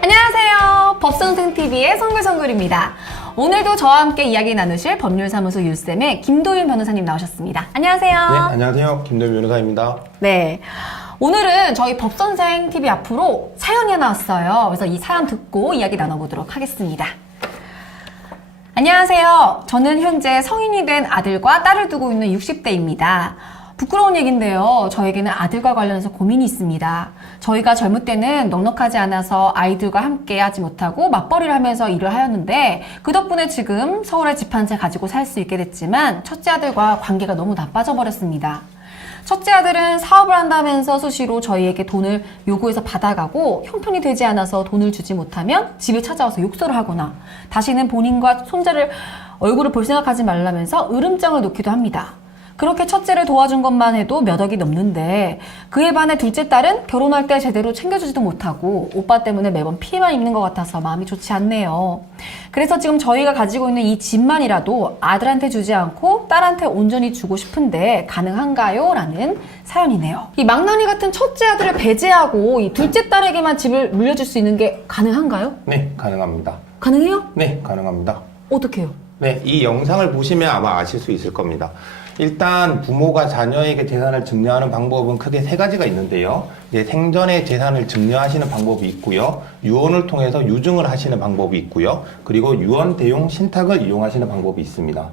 안녕하세요. 법선생TV의 성글성글입니다. 오늘도 저와 함께 이야기 나누실 법률사무소 율쌤의 김도윤 변호사님 나오셨습니다. 안녕하세요. 네, 안녕하세요. 김도윤 변호사입니다. 네. 오늘은 저희 법선생TV 앞으로 사연이 하나 왔어요. 그래서 이 사연 듣고 이야기 나눠보도록 하겠습니다. 안녕하세요. 저는 현재 성인이 된 아들과 딸을 두고 있는 60대입니다. 부끄러운 얘기인데요. 저에게는 아들과 관련해서 고민이 있습니다. 저희가 젊을 때는 넉넉하지 않아서 아이들과 함께 하지 못하고 맞벌이를 하면서 일을 하였는데 그 덕분에 지금 서울에 집 한 채 가지고 살 수 있게 됐지만 첫째 아들과 관계가 너무 나빠져 버렸습니다. 첫째 아들은 사업을 한다면서 수시로 저희에게 돈을 요구해서 받아가고 형편이 되지 않아서 돈을 주지 못하면 집에 찾아와서 욕설을 하거나 다시는 본인과 손자를 얼굴을 볼 생각하지 말라면서 으름장을 놓기도 합니다. 그렇게 첫째를 도와준 것만 해도 몇 억이 넘는데 그에 반해 둘째 딸은 결혼할 때 제대로 챙겨주지도 못하고 오빠 때문에 매번 피해만 입는 것 같아서 마음이 좋지 않네요. 그래서 지금 저희가 가지고 있는 이 집만이라도 아들한테 주지 않고 딸한테 온전히 주고 싶은데 가능한가요? 라는 사연이네요. 이 망나니 같은 첫째 아들을 배제하고 이 둘째 딸에게만 집을 물려줄 수 있는 게 가능한가요? 네, 가능합니다. 가능해요? 네, 가능합니다. 어떻게요? 네, 이 영상을 보시면 아마 아실 수 있을 겁니다. 일단 부모가 자녀에게 재산을 증여하는 방법은 크게 세 가지가 있는데요. 이제 생전에 재산을 증여하시는 방법이 있고요. 유언을 통해서 유증을 하시는 방법이 있고요. 그리고 유언 대용 신탁을 이용하시는 방법이 있습니다.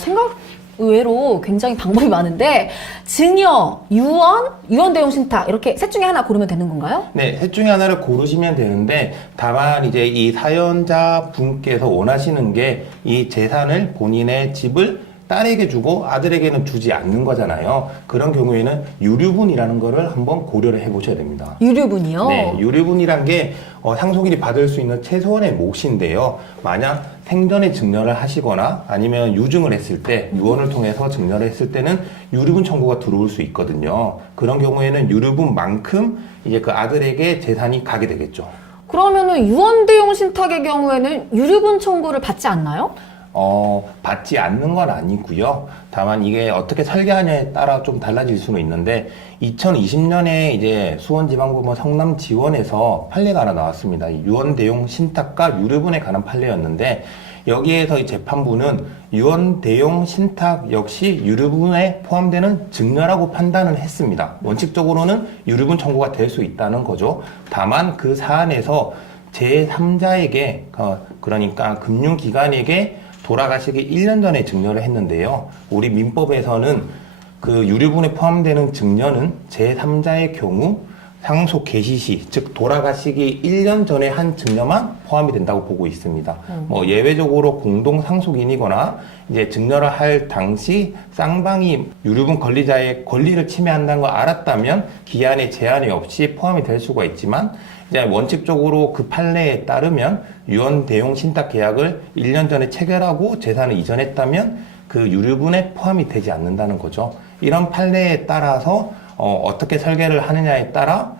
생각 의외로 굉장히 방법이 많은데 증여, 유언 대용 신탁 이렇게 셋 중에 하나 고르면 되는 건가요? 네, 셋 중에 하나를 고르시면 되는데 다만 이제 이 사연자 분께서 원하시는 게 이 재산을 본인의 집을 딸에게 주고 아들에게는 주지 않는 거잖아요. 그런 경우에는 유류분이라는 거를 한번 고려를 해보셔야 됩니다. 유류분이요? 네, 유류분이란 게 상속인이 받을 수 있는 최소한의 몫인데요. 만약 생전에 증여를 하시거나 아니면 유증을 했을 때 유언을 통해서 증여를 했을 때는 유류분 청구가 들어올 수 있거든요. 그런 경우에는 유류분만큼 이제 그 아들에게 재산이 가게 되겠죠. 그러면은 유언 대용 신탁의 경우에는 유류분 청구를 받지 않나요? 받지 않는 건 아니고요. 다만 이게 어떻게 설계하냐에 따라 좀 달라질 수는 있는데 2020년에 이제 수원지방법원 성남지원에서 판례가 하나 나왔습니다. 유언 대용 신탁과 유류분에 관한 판례였는데 여기에서 이 재판부는 유언 대용 신탁 역시 유류분에 포함되는 증여라고 판단을 했습니다. 원칙적으로는 유류분 청구가 될 수 있다는 거죠. 다만 그 사안에서 제3자에게 그러니까 금융기관에게 돌아가시기 1년 전에 증여를 했는데요. 우리 민법에서는 그 유류분에 포함되는 증여는 제3자의 경우 상속 개시 시, 즉 돌아가시기 1년 전에 한 증여만 포함이 된다고 보고 있습니다. 뭐 예외적으로 공동 상속인이거나 이제 증여를 할 당시 쌍방이 유류분 권리자의 권리를 침해한다는 걸 알았다면 기한에 제한이 없이 포함이 될 수가 있지만 이제 원칙적으로 그 판례에 따르면 유언 대용 신탁 계약을 1년 전에 체결하고 재산을 이전했다면 그 유류분에 포함이 되지 않는다는 거죠. 이런 판례에 따라서 어떻게 설계를 하느냐에 따라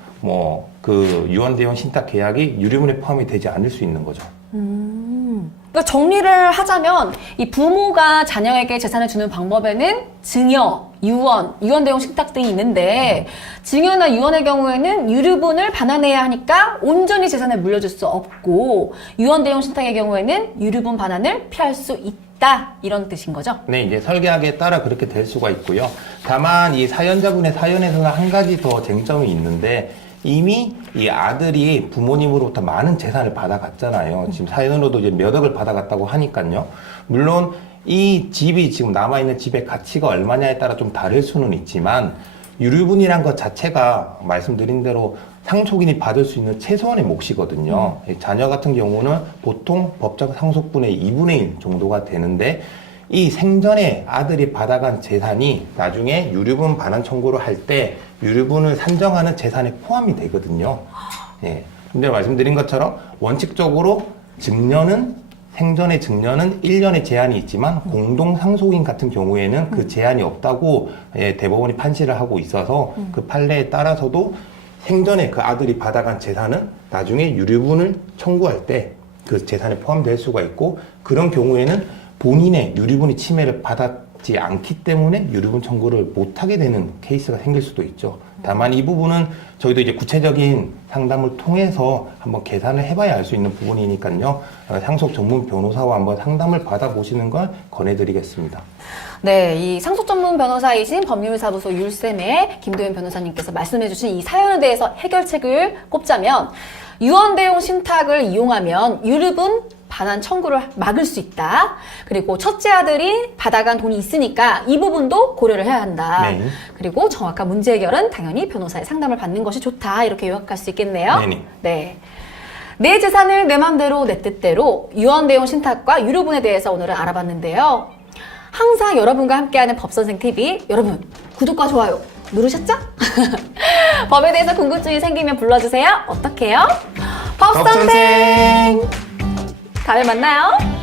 그 유언 대용 신탁 계약이 유류분에 포함이 되지 않을 수 있는 거죠. 그러니까 정리를 하자면 이 부모가 자녀에게 재산을 주는 방법에는 증여, 유언 대용 신탁 등이 있는데 증여나 유언의 경우에는 유류분을 반환해야 하니까 온전히 재산을 물려줄 수 없고 유언 대용 신탁의 경우에는 유류분 반환을 피할 수 있다 이런 뜻인 거죠? 네, 이제 설계하기에 따라 그렇게 될 수가 있고요. 다만 이 사연자분의 사연에서는 한 가지 더 쟁점이 있는데 이미 이 아들이 부모님으로부터 많은 재산을 받아갔잖아요. 지금 사연으로도 이제 몇 억을 받아갔다고 하니까요. 물론 이 집이 지금 남아있는 집의 가치가 얼마냐에 따라 좀 다를 수는 있지만 유류분이란 것 자체가 말씀드린 대로 상속인이 받을 수 있는 최소한의 몫이거든요. 자녀 같은 경우는 보통 법적 상속분의 2분의 1 정도가 되는데 이 생전에 아들이 받아간 재산이 나중에 유류분 반환 청구를 할 때 유류분을 산정하는 재산에 포함이 되거든요. 예. 근데 말씀드린 것처럼 원칙적으로 생전의 증여는 1년의 제한이 있지만 공동 상속인 같은 경우에는 그 제한이 없다고 대법원이 판시를 하고 있어서 그 판례에 따라서도 생전에 그 아들이 받아간 재산은 나중에 유류분을 청구할 때 그 재산에 포함될 수가 있고 그런 경우에는 본인의 유류분이 침해를 받았지 않기 때문에 유류분 청구를 못하게 되는 케이스가 생길 수도 있죠. 다만 이 부분은 저희도 이제 구체적인 상담을 통해서 한번 계산을 해봐야 알 수 있는 부분이니까요. 상속 전문 변호사와 한번 상담을 받아보시는 걸 권해드리겠습니다. 네, 이 상속 전문 변호사이신 법률사무소 율쌤의 김도현 변호사님께서 말씀해주신 이 사연에 대해서 해결책을 꼽자면 유언대용 신탁을 이용하면 유류분 반환 청구를 막을 수 있다. 그리고 첫째 아들이 받아간 돈이 있으니까 이 부분도 고려를 해야 한다. 네. 그리고 정확한 문제 해결은 당연히 변호사의 상담을 받는 것이 좋다. 이렇게 요약할 수 있겠네요. 네네. 네. 내 재산을 내 맘대로 내 뜻대로 유언대용 신탁과 유류분에 대해서 오늘은 알아봤는데요. 항상 여러분과 함께하는 법선생TV 여러분 구독과 좋아요 누르셨죠? 법에 대해서 궁금증이 생기면 불러주세요. 어떻게요? 법선생! 다음에 만나요.